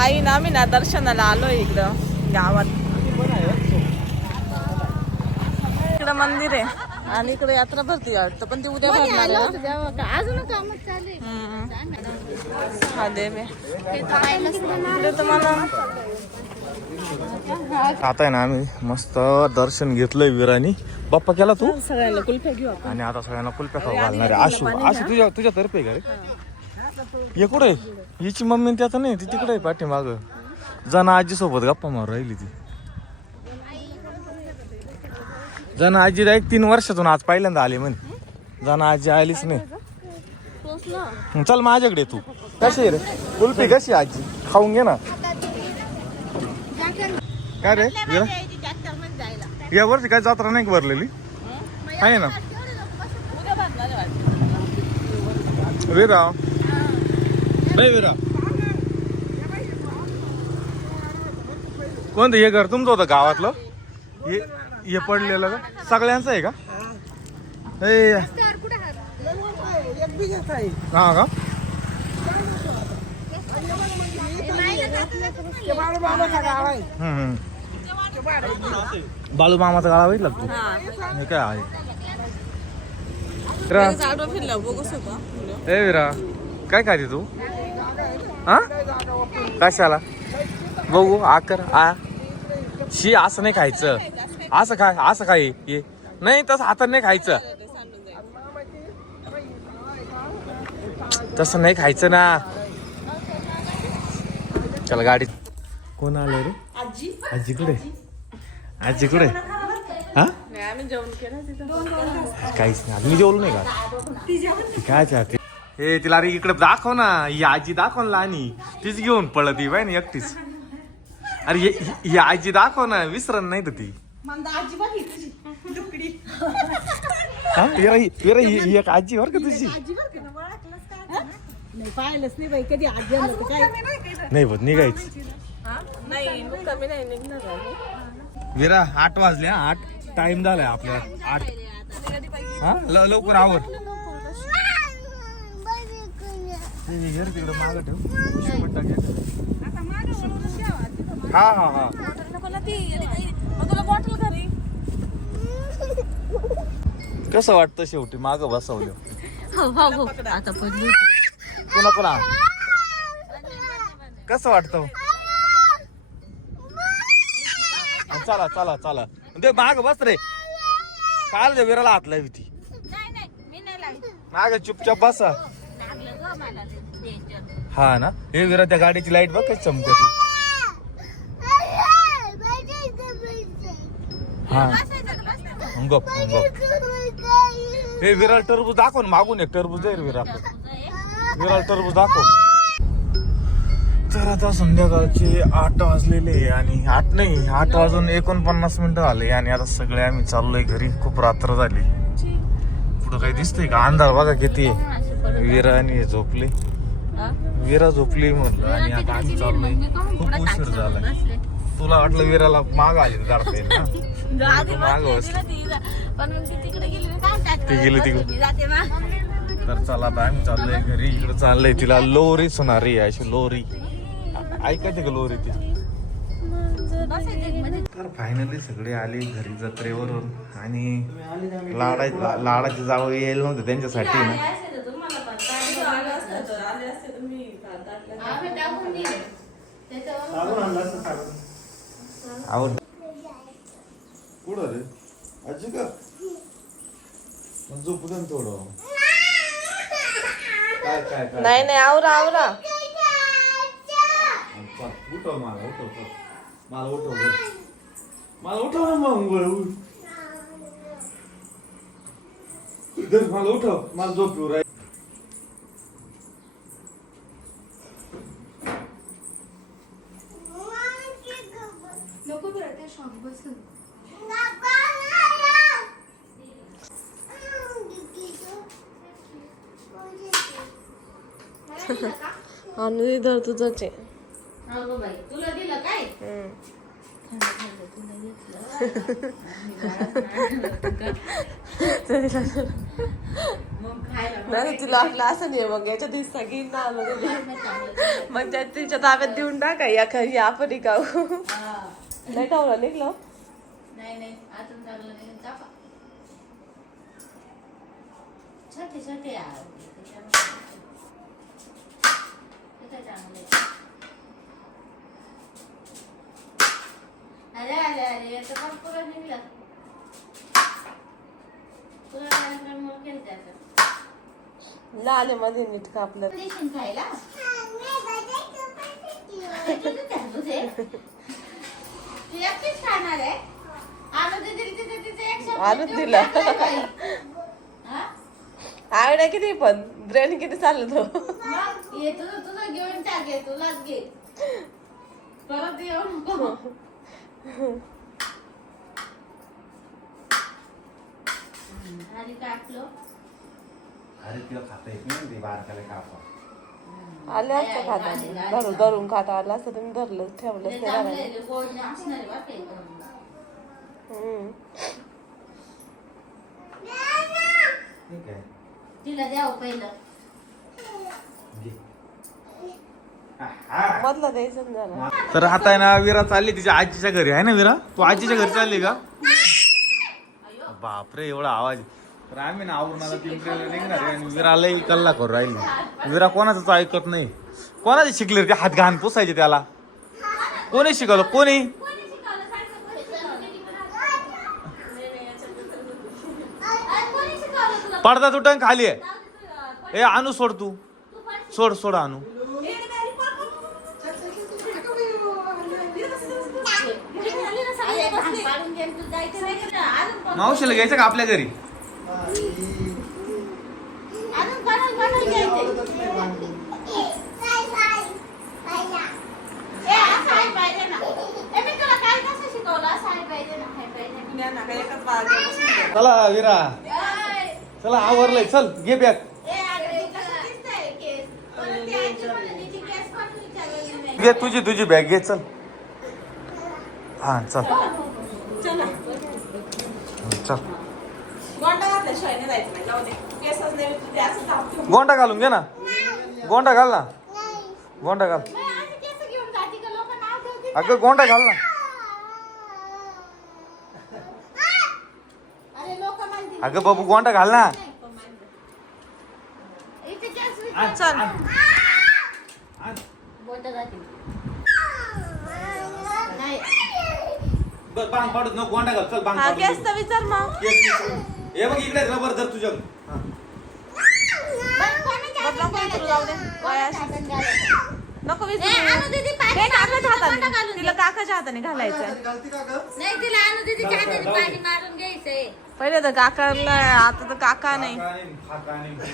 आई ना आम्ही ना दर्शनाला आलोय इकडं गावात. इकडं मंदिर आहे आणि इकडे यात्रा भरती वाटतं, पण ती उद्या भरणार आहे. अजून काम चालू हा देव आहे. इकडे तुम्हाला आता आहे ना आम्ही मस्त दर्शन घेतलंय विरानी. बाप्पा केला तू? सगळ्यांना कुल्फ्या घेऊ आपण. आणि आता सगळ्यांना कुल्प्या खाऊ घालणार आहे. आशू आशू तुझ्या तर्फे का रे? ये कुठे हिची मम्मी त्याचा नाही, ती तिकडे आहे पाठीमाग. जना आजी सोबत गप्पा मारू राहिली ती. जना आजी डायरेक्ट 3 वर्षातून आज पहिल्यांदा आली म्हणे. जना आजी आलीच नाही. चल माझ्याकडे तू. कशी आहे रे कुल्फी? कशी आहे आजी? खाऊन घे ना. काय रे विरा, या वर्षी काय जत्रा नाही भरलेली आहे ना विरा? नाही विरा, कोणतं हे घर तुमचं होतं गावातलं? हे पडलेलं का सगळ्यांचं आहे का? हा का? बाळू मामाचा गाळा बघितला तू? हे काय आहे? ए विरा काय खाते तू? हा कशाला बघू आकर आ शी असं नाही खायचं. असं काय असं काय ये नाही तसं हाताने नाही खायचं. तसं नाही खायचं ना. चला गाडीत. कोण आलं रे? आजी. आजी कुठे? आजी कुठे? हा काहीच नाही. मी जेवलो नाही का? काय चाहते हे तिला? अरे इकडे दाखव ना. ही आजी दाखव ना. आणि तीच घेऊन पळत ही बाय ना एकटीच. अरे ही आजी दाखव ना. विसरण नाही तर ती. हा विरा ही एक आजी बर का तुझी? नाही बघ निघायच. विरा 8 वाजले. 8 टाइम झालाय आपल्याला. 8 हा लवकर आवर. तिकडे माग ठेव. हा हा हा कसं वाटतं शेवटी माग बसवलं? आता पडली कोणा कोणा कसं वाटतं? चला चला चला ते माग बस रे. काल जे विराला हात लावी ती माग चुपचाप बसा. हा ना हे विरा त्या गाडीची लाईट बघ कशी चमकती. हा गप गप. हे विराला टरबूज दाखव ना. मागून एक टरबूज आहे विरा. विराला टरबूज दाखव. तर आता संध्याकाळचे 8 वाजलेले आणि 8 नाही 8 वाजून 49 मिनिटं झाले आणि आता सगळे आम्ही चाललोय घरी. खूप रात्र झाली. पुढं काही दिसतंय का? अंधार बघा किती. विरा आणि झोपले. विरा झोपली म्हणलं आणि आता आम्ही चाललोय. खूप उशीर झाला. तुला वाटलं विराला माग आली करता येईल ना. माग ते गेले तिकडे. तर चला आता आम्ही चाललोय घरी. इकडे चाललंय तिला लोरी सुनारी अशी लोरी ऐकायची का लोरी ती. तर फायनली सगळे आले घरी जत्रेवरून आणि लाडाची जावं यायला नव्हते त्यांच्यासाठी ना. आवड कुठं रे आजी का? झोपू दे थोडं. काय काय काय नाही नाही आवरा आवरा. उठव मला उठव. मला उठव मला उठव ना मग. मला उठव. मला झोप येऊ राहील. आणि धर तुझंच आहे. तुला दिलं काय? नाही तिला वाटलं असं नाही मग याच्या दिवसा घेईन ना मग त्या तिच्या ताब्यात देऊन टाका या खरी आपण खाऊ नाही खावलं निघलो नाही अजून चांगलं नाही टाका छोटे छोटे अरे अरे अरे आता पण पुरा निघला पुरा मग केलं त्याचं लाले मध्ये नीट कापलं देशील खायला तू एकटीच खाणार आहे आणून दिली तिथे एक शब्द आणून देऊन दिला. टाकलाय बाई. हा? आयडिया किती पण ब्रेन किती चाललं तो मग ये तुझं घेऊन टाक ये तुलाच घे परत येऊ नको आणि कापलो अरे तिला खाता येत नाही ते बारकाला कापा आले असतं खाता धरून धरून खाता आलं असतं तुम्ही धरलं ठेवलं ते नाही चांगलं घरात. आहे, गोड नाही असणार आहे बरं का एकदम. हम्म. ठीक आहे तिला द्यावं पहिलं घे. मधलं द्यायचं ना जरा. तर आता आहे ना विरा चालली तिच्या आजीच्या घरी आहे ना विरा तू आजीच्या घरी चालली का बापरे एवढा आवाज तर आम्ही ना आवरणाला पिंपरीला निघणार आहे आणि विरालाही कल्ला करू राहिली विरा कोणाचंच ऐकत नाही कोणाचे शिकले रे ते हात घाण पुसायचे त्याला कोणी शिकवलं कोणी पडदा तुटन खाली आहे ए आणू सोड तू सोड आणू पाडून घे, तू जायचं नाही का? अजून मावशीला घ्यायचं का आपल्या घरी काढून घ्यायचे. ए, असं आहे पाहिजे ना. ए, मी तुला काल कसं शिकवलं? असं आहे पाहिजे ना, आहे पाहिजे ना. चला विरा ए, चला आवरलंय चल घे बॅग ए, अगं, ती कसं दिसतंय केस? परत ती आजी म्हणते, तिची केस पण विचारलेली नाही. घे तुझी बॅग घे चल हा चल चल गोंडा घालून घे ना गोंडा घाल ना गोंडा घाल ए, अशी केस घेऊन जाती का? लोकं नाव ठेवतील. अगं गोंडा घाल ना अरे, लोकं म्हणतील. अगं बाबू गोंडा घाल ना इथे केस चल बोलता जातील. नाही. बांग पाडत नको गोंडा घाल चल बांग हा पाडू गॅस नको. तर विचार मग हे बघ इकडे रबर धर तुझ्या हा. बरं, कोणाच्या बदला हातात कोणी तुला जाऊ दे. घालायचं? काय कोणाच्या हातात घालायचं? नको ए, विचार आणू दीदी, पाणी हे मारून काकाच्या तिला कोणता हाताने घालून तिला दे. काकाच्या हाताने घालायचं नाही, तिला आणू दीदीच्या हाताने पाणी मारून घ्यायचंय. पहिले तर काकाला आता तर काका नाही काका नाही.